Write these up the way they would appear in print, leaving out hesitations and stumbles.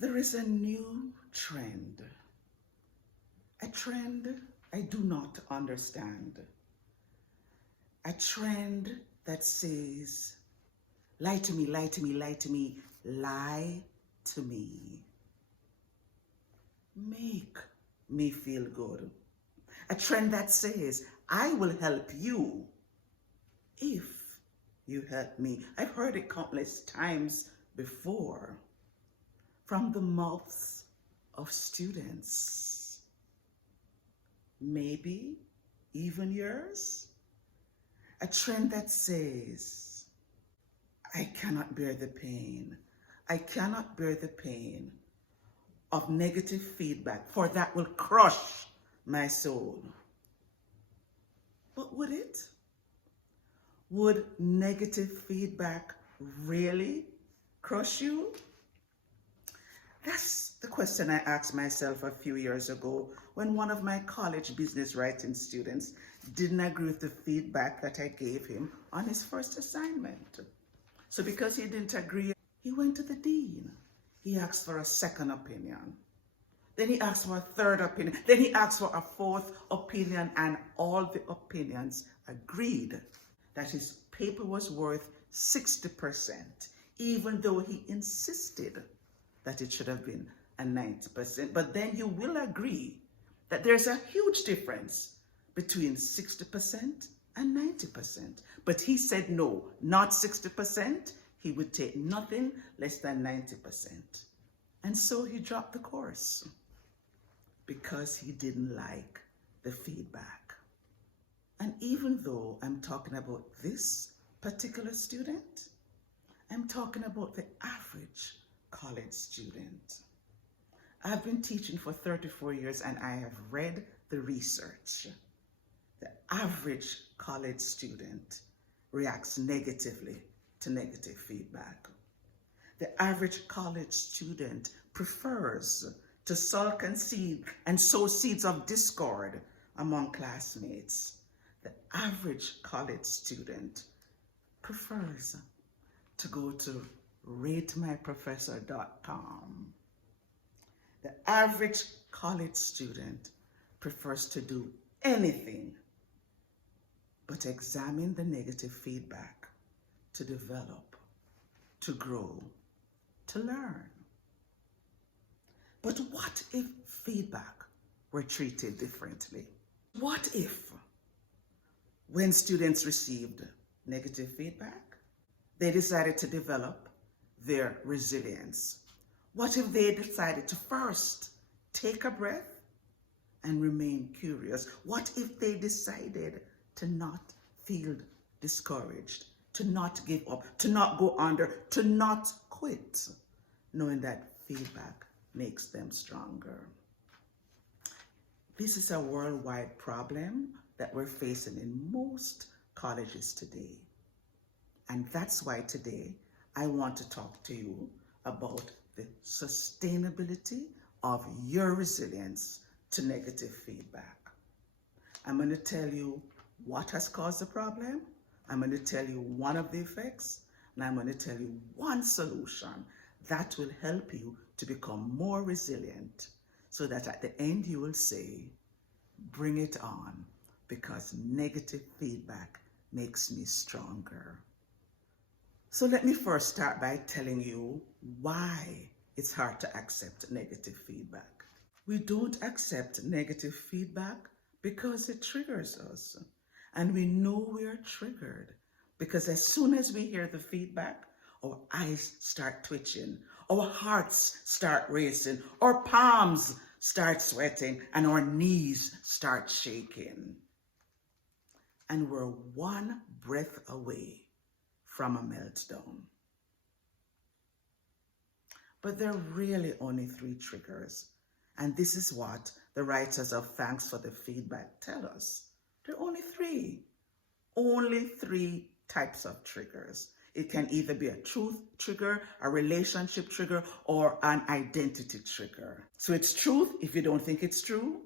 There is a new trend, a trend I do not understand, a trend that says, lie to me, lie to me, lie to me, lie to me. Make me feel good. A trend that says, I will help you if you help me. I've heard it countless times before from the mouths of students. Maybe even yours. A trend that says, I cannot bear the pain. I cannot bear the pain of negative feedback, for that will crush my soul. But would it? Would negative feedback really crush you? That's the question I asked myself a few years ago when one of my college business writing students didn't agree with the feedback that I gave him on his first assignment. So because he didn't agree, he went to the dean. He asked for a second opinion. Then he asked for a third opinion. Then he asked for a fourth opinion, and all the opinions agreed that his paper was worth 60%, even though he insisted that it should have been a 90%. But then you will agree that there's a huge difference between 60% and 90%. But he said no, not 60%. He would take nothing less than 90%. And so he dropped the course because he didn't like the feedback. And even though I'm talking about this particular student, I'm talking about the average college student. I've been teaching for 34 years and I have read the research. The average college student reacts negatively to negative feedback. The average college student prefers to sulk and seed and sow seeds of discord among classmates. The average college student prefers to go to ratemyprofessor.com. The average college student prefers to do anything but examine the negative feedback to develop, to grow, to learn. But what if feedback were treated differently? What if, when students received negative feedback, they decided to develop their resilience? What if they decided to first take a breath and remain curious? What if they decided to not feel discouraged, to not give up, to not go under, to not quit, knowing that feedback makes them stronger? This is a worldwide problem that we're facing in most colleges today. And that's why today I want to talk to you about the sustainability of your resilience to negative feedback. I'm going to tell you what has caused the problem. I'm going to tell you one of the effects, and I'm going to tell you one solution that will help you to become more resilient so that at the end you will say, bring it on, because negative feedback makes me stronger. So let me first start by telling you why it's hard to accept negative feedback. We don't accept negative feedback because it triggers us. And we know we're triggered because as soon as we hear the feedback, our eyes start twitching, our hearts start racing, our palms start sweating, and our knees start shaking. And we're one breath away from a meltdown. But there are really only 3 triggers. And this is what the writers of Thanks for the Feedback tell us. There are only 3. Only 3 types of triggers. It can either be a truth trigger, a relationship trigger, or an identity trigger. So it's truth if you don't think it's true.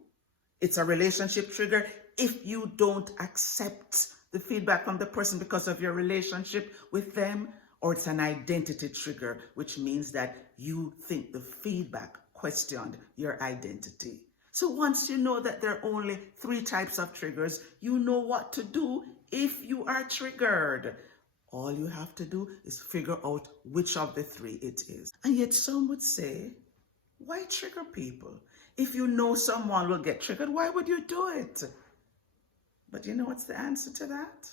It's a relationship trigger if you don't accept the feedback from the person because of your relationship with them, or it's an identity trigger, which means that you think the feedback questioned your identity. So once you know that there are only 3 types of triggers, you know what to do if you are triggered. All you have to do is figure out which of the 3 it is. And yet some would say, why trigger people? If you know someone will get triggered, why would you do it? But you know what's the answer to that?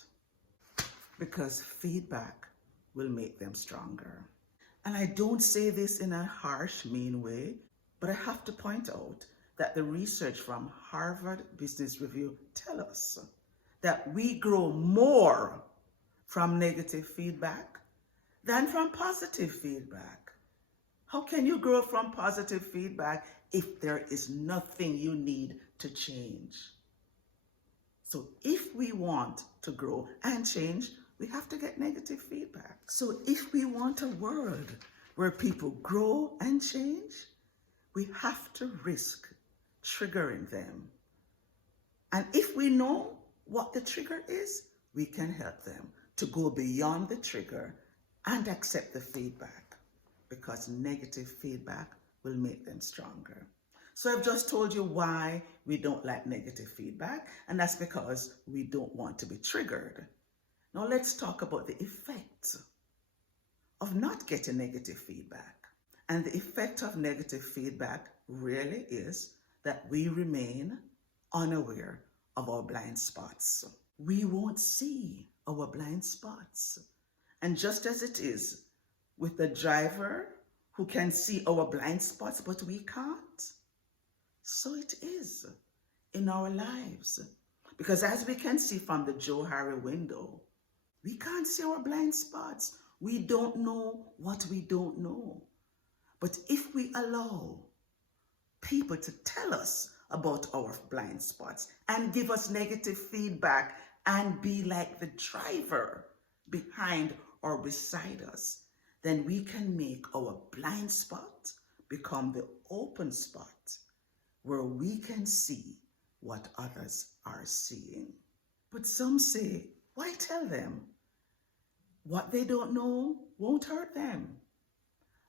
Because feedback will make them stronger. And I don't say this in a harsh, mean way, but I have to point out that the research from Harvard Business Review tell us that we grow more from negative feedback than from positive feedback. How can you grow from positive feedback if there is nothing you need to change? So if we want to grow and change, we have to get negative feedback. So if we want a world where people grow and change, we have to risk triggering them. And if we know what the trigger is, we can help them to go beyond the trigger and accept the feedback, because negative feedback will make them stronger. So I've just told you why we don't like negative feedback, and that's because we don't want to be triggered. Now let's talk about the effects of not getting negative feedback. And the effect of negative feedback really is that we remain unaware of our blind spots. We won't see our blind spots. And just as it is with the driver who can see our blind spots, but we can't, so it is in our lives. Because as we can see from the Joe Harry window, we can't see our blind spots. We don't know what we don't know. But if we allow people to tell us about our blind spots and give us negative feedback and be like the driver behind or beside us, then we can make our blind spot become the open spot where we can see what others are seeing. But some say, why tell them? What they don't know won't hurt them.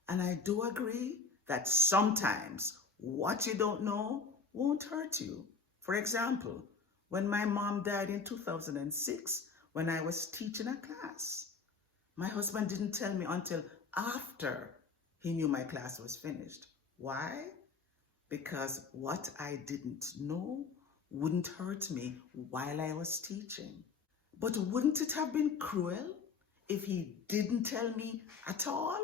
And I do agree that sometimes what you don't know won't hurt you. For example, when my mom died in 2006, when I was teaching a class, my husband didn't tell me until after he knew my class was finished. Why? Because what I didn't know wouldn't hurt me while I was teaching. But wouldn't it have been cruel if he didn't tell me at all?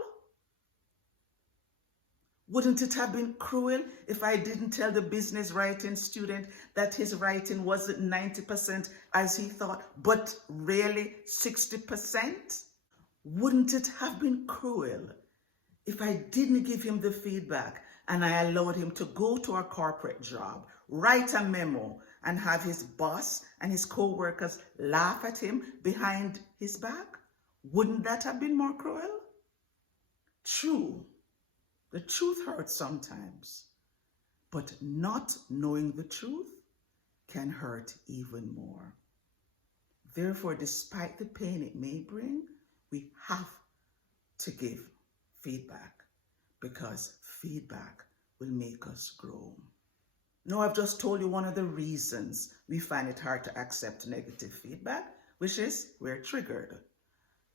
Wouldn't it have been cruel if I didn't tell the business writing student that his writing wasn't 90% as he thought, but really 60%? Wouldn't it have been cruel if I didn't give him the feedback and I allowed him to go to a corporate job, write a memo, and have his boss and his co-workers laugh at him behind his back? Wouldn't that have been more cruel? True. The truth hurts sometimes, but not knowing the truth can hurt even more. Therefore, despite the pain it may bring, we have to give feedback, because feedback will make us grow. Now, I've just told you one of the reasons we find it hard to accept negative feedback, which is we're triggered.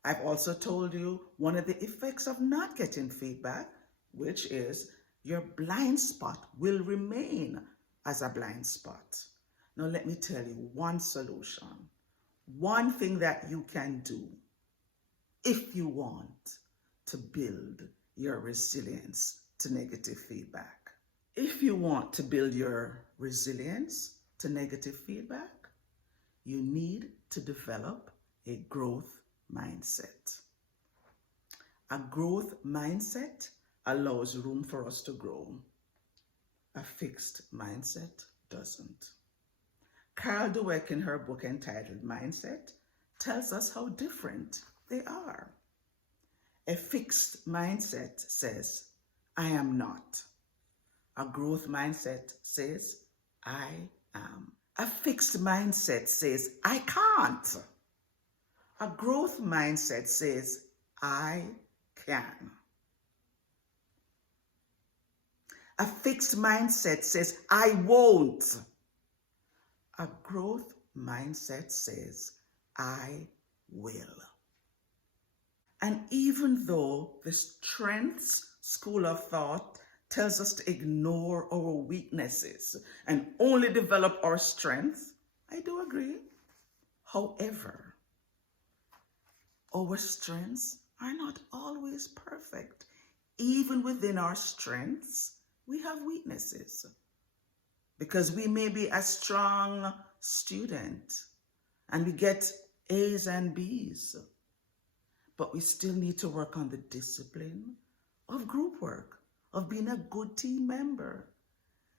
I've also told you one of the effects of not getting feedback, which is your blind spot will remain as a blind spot. Now let me tell you one solution, one thing that you can do if you want to build your resilience to negative feedback. If you want to build your resilience to negative feedback, you need to develop a growth mindset. A growth mindset allows room for us to grow. A fixed mindset doesn't. Carol Dweck, in her book entitled Mindset, tells us how different they are. A fixed mindset says, I am not. A growth mindset says, I am. A fixed mindset says, I can't. A growth mindset says, I can. A fixed mindset says, I won't. A growth mindset says, I will. And even though the strengths school of thought tells us to ignore our weaknesses and only develop our strengths, I do agree. However, our strengths are not always perfect. Even within our strengths, we have weaknesses. Because we may be a strong student and we get A's and B's, but we still need to work on the discipline of group work, of being a good team member.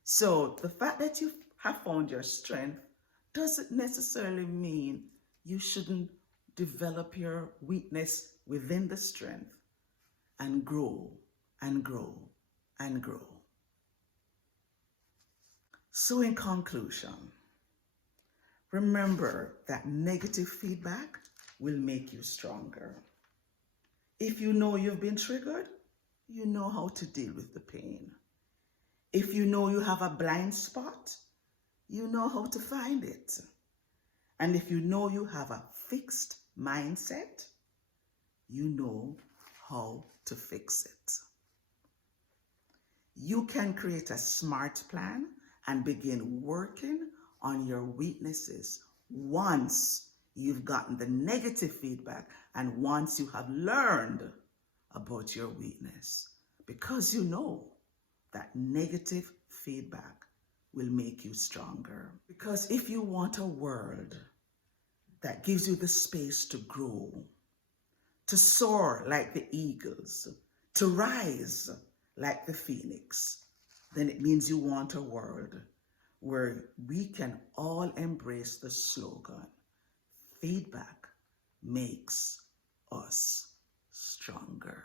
So the fact that you have found your strength doesn't necessarily mean you shouldn't develop your weakness within the strength and grow and grow and grow. So in conclusion, remember that negative feedback will make you stronger. If you know you've been triggered, you know how to deal with the pain. If you know you have a blind spot, you know how to find it. And if you know you have a fixed mindset, you know how to fix it. You can create a SMART plan and begin working on your weaknesses once you've gotten the negative feedback and once you have learned about your weakness, because you know that negative feedback will make you stronger. Because if you want a world that gives you the space to grow, to soar like the eagles, to rise like the phoenix, then it means you want a world where we can all embrace the slogan, feedback makes us stronger.